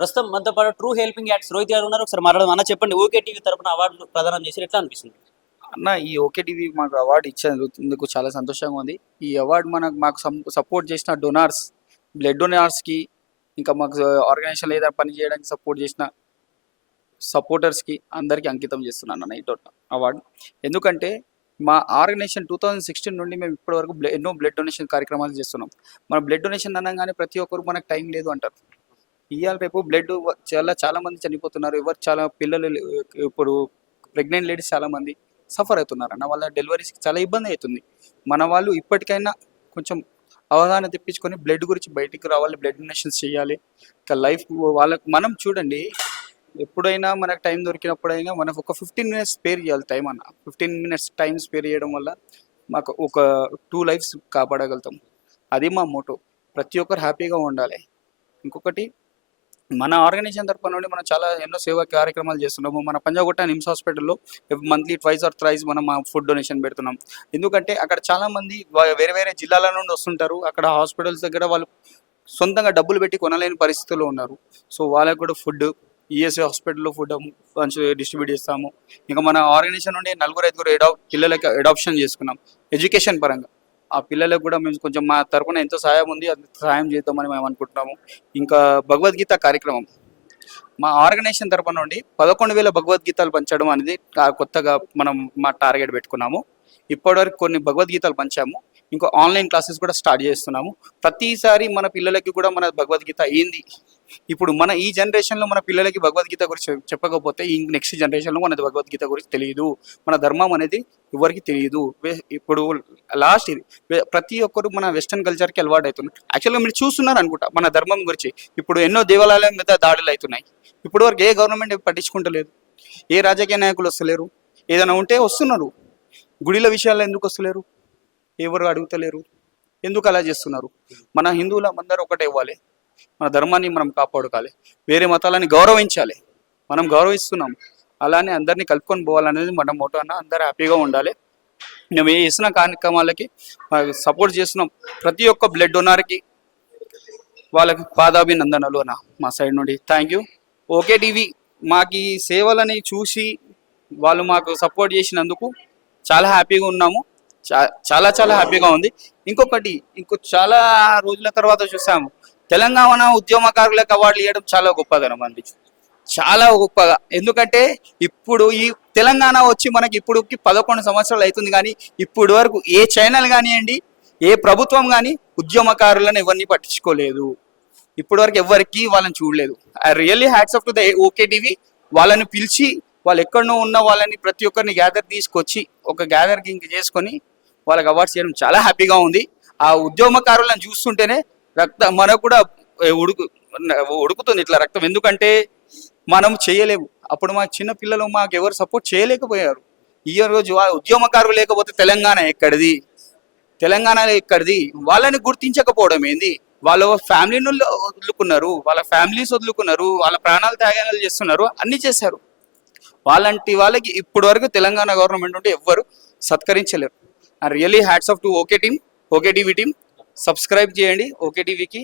ప్రస్తుతం మనతో పాటు ట్రూ హెల్పింగ్ యాక్ట్స్ రోహిత్ గారు ఉన్నారు. ఒకసారి మాట్లాడదాం. అన్న చెప్పండి, ఓకే టీవీ తరపున అవార్డులు ప్రదానం చేసి ఎట్లా అనిపిస్తుంది? అన్న ఈ ఓకే టీవీ మాకు అవార్డు ఇచ్చేందుకు చాలా సంతోషంగా ఉంది. ఈ అవార్డు మాకు సపోర్ట్ చేసిన డొనార్స్, బ్లడ్ డొనార్స్‌కి, ఇంకా మాకు ఆర్గనైజేషన్‌లో ఏదైనా పని చేయడానికి సపోర్ట్ చేసిన సపోర్టర్స్‌కి అందరికీ అంకితం చేస్తున్నానన్న ఈ అవార్డు. ఎందుకంటే మా ఆర్గనైజేషన్ 2016 నుండి మేము ఇప్పటివరకు ఎన్నో బ్లడ్ డొనేషన్ కార్యక్రమాలు చేస్తున్నాం. మన బ్లడ్ డొనేషన్ అనంగానే ప్రతి ఒక్కరు మనకు టైం లేదు అంటారు. ఇయాల రేపు బ్లడ్ చాలా మంది చనిపోతున్నారు. చాలా పిల్లలు ఇప్పుడు ప్రెగ్నెంట్ లేడీస్ చాలామంది సఫర్ అవుతున్నారన్న. వాళ్ళ డెలివరీస్‌కి చాలా ఇబ్బంది అవుతుంది. మన వాళ్ళు ఇప్పటికైనా కొంచెం అవగాహన తెప్పించుకొని బ్లడ్ గురించి బయటికి రావాలి. బ్లడ్ డొనేషన్స్ చేయాలి. ఇంకా లైఫ్ వాళ్ళకి మనం చూడండి, ఎప్పుడైనా మనకు టైం దొరికినప్పుడైనా మనకు ఒక 15 మినిట్స్ స్పేర్ చేయాలి టైం అన్న. 15 మినిట్స్ టైం స్పేర్ చేయడం వల్ల మాకు ఒక 2 లైఫ్స్ కాపాడగలుగుతాం. అది మా మోటో. ప్రతి ఒక్కరు హ్యాపీగా ఉండాలి. ఇంకొకటి, మన ఆర్గనైజేషన్ తరపున నుండి మనం చాలా ఎన్నో సేవా కార్యక్రమాలు చేస్తున్నాము. మన పంజాగుట్ట నిమ్స్ హాస్పిటల్‌లో మంత్లీ ట్వైస్ ఆర్ థ్రైస్ మనం ఫుడ్ డొనేషన్ పెడుతున్నాం. ఎందుకంటే అక్కడ చాలామంది వేరే వేరే జిల్లాల నుండి వస్తుంటారు. అక్కడ హాస్పిటల్స్ దగ్గర వాళ్ళు సొంతంగా డబ్బులు పెట్టి కొనలేని పరిస్థితుల్లో ఉన్నారు. సో వాళ్ళకి కూడా ఫుడ్ ఈఎస్ఐ హాస్పిటల్‌లో ఫుడ్ మంచిగా డిస్ట్రిబ్యూట్ చేస్తాము. ఇంకా మన ఆర్గనైజేషన్ నుండి నలుగురు, ఐదుగురు పిల్లలకి అడాప్షన్ చేసుకున్నాం ఎడ్యుకేషన్ పరంగా. ఆ పిల్లలకు కూడా మేము కొంచెం మా తరపున ఎంతో సహాయం ఉంది. అది సహాయం చేద్దామని మేము అనుకుంటున్నాము. ఇంకా భగవద్గీత కార్యక్రమం మా ఆర్గనైజేషన్ తరపున నుండి 11,000 భగవద్గీతలు పంచడం అనేది కొత్తగా మనం మా టార్గెట్ పెట్టుకున్నాము. ఇప్పటివరకు కొన్ని భగవద్గీతలు పంచాము. ఇంకో ఆన్లైన్ క్లాసెస్ కూడా స్టార్ట్ చేస్తున్నాము. ప్రతిసారి మన పిల్లలకి కూడా మన భగవద్గీత ఏంది, ఇప్పుడు మన ఈ జనరేషన్లో మన పిల్లలకి భగవద్గీత గురించి చెప్పకపోతే ఈ నెక్స్ట్ జనరేషన్లో మనది భగవద్గీత గురించి తెలియదు. మన ధర్మం అనేది ఎవరికి తెలియదు. ఇప్పుడు లాస్ట్ ఇది ప్రతి ఒక్కరు మన వెస్టర్న్ కల్చర్కి అలవాటు అవుతున్నారు. యాక్చువల్గా మీరు చూస్తున్నారు అనుకుంటా మన ధర్మం గురించి. ఇప్పుడు ఎన్నో దేవాలయాల మీద దాడులు అవుతున్నాయి. ఇప్పుడు వరకు ఏ గవర్నమెంట్ పట్టించుకుంటలేదు. ఏ రాజకీయ నాయకులు వస్తలేరు. ఏదైనా ఉంటే వస్తున్నారు. గుడిల విషయాల్లో ఎందుకు వస్తలేరు? ఎవరు అడుగుతలేరు. ఎందుకు అలా చేస్తున్నారు? మన హిందువులం అందరూ ఒకటే ఇవ్వాలి. మన ధర్మాన్ని మనం కాపాడుకోవాలి. వేరే మతాలని గౌరవించాలి. మనం గౌరవిస్తున్నాం. అలానే అందరినీ కలుపుకొని పోవాలనేది మన మోటో అన్న. అందరూ హ్యాపీగా ఉండాలి. మేము ఏ చేసిన కార్యక్రమాలకి సపోర్ట్ చేస్తున్నాం. ప్రతి ఒక్క బ్లడ్ డొనార్కి వాళ్ళకి పాదాభినందనలు అన్న మా సైడ్ నుండి. Thank you. ఓకే టీవీ మాకు ఈ సేవలని చూసి వాళ్ళు మాకు సపోర్ట్ చేసినందుకు చాలా హ్యాపీగా ఉన్నాము. చాలా చాలా హ్యాపీగా ఉంది. ఇంకొకటి, చాలా రోజుల తర్వాత చూసాము తెలంగాణ ఉద్యమకారులకు అవార్డులు ఇవ్వడం చాలా గొప్పదనం అనిపించింది. చాలా గొప్పగా. ఎందుకంటే ఇప్పుడు ఈ తెలంగాణ వచ్చి మనకి ఇప్పుడుకి 11 సంవత్సరాలు అవుతుంది. కానీ ఇప్పుడు వరకు ఏ ఛానల్ కానివ్వండి, ఏ ప్రభుత్వం కానీ ఉద్యమకారులను ఎవరిని పట్టించుకోలేదు. ఇప్పటి వరకు ఎవరికి వాళ్ళని చూడలేదు. I really hats off to the okay TV. వాళ్ళని పిలిచి వాళ్ళు ఎక్కడనో ఉన్న వాళ్ళని ప్రతి ఒక్కరిని గ్యాదర్ తీసుకొచ్చి ఒక గ్యాదరింగ్ చేసుకొని వాళ్ళకి అవార్డ్స్ చేయడం చాలా హ్యాపీగా ఉంది. ఆ ఉద్యమకారులను చూస్తుంటేనే మనకు కూడా ఉడుకుతుంది ఇట్లా రక్తం. ఎందుకంటే మనం చేయలేము. అప్పుడు మా చిన్న పిల్లలు మాకు ఎవరు సపోర్ట్ చేయలేకపోయారు. ఈ రోజు ఉద్యమకారులు లేకపోతే తెలంగాణ ఎక్కడిది? తెలంగాణలో ఎక్కడిది? వాళ్ళని గుర్తించకపోవడం ఏంది? వాళ్ళ ఫ్యామిలీని వదులుకున్నారు, వాళ్ళ ఫ్యామిలీస్ వదులుకున్నారు, వాళ్ళ ప్రాణాలు త్యాగాలు చేస్తున్నారు, అన్ని చేశారు. వాళ్ళంటి వాళ్ళకి ఇప్పటి వరకు తెలంగాణ గవర్నమెంట్ ఉంటే ఎవ్వరు సత్కరించలేరు. I really hats off to okay team, okay TV team. Subscribe చేయండి ఓకే టీవీకి,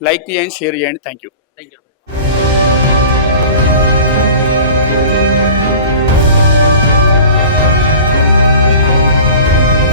లైక్ చేయండి, షేర్ చేయండి. Thank you.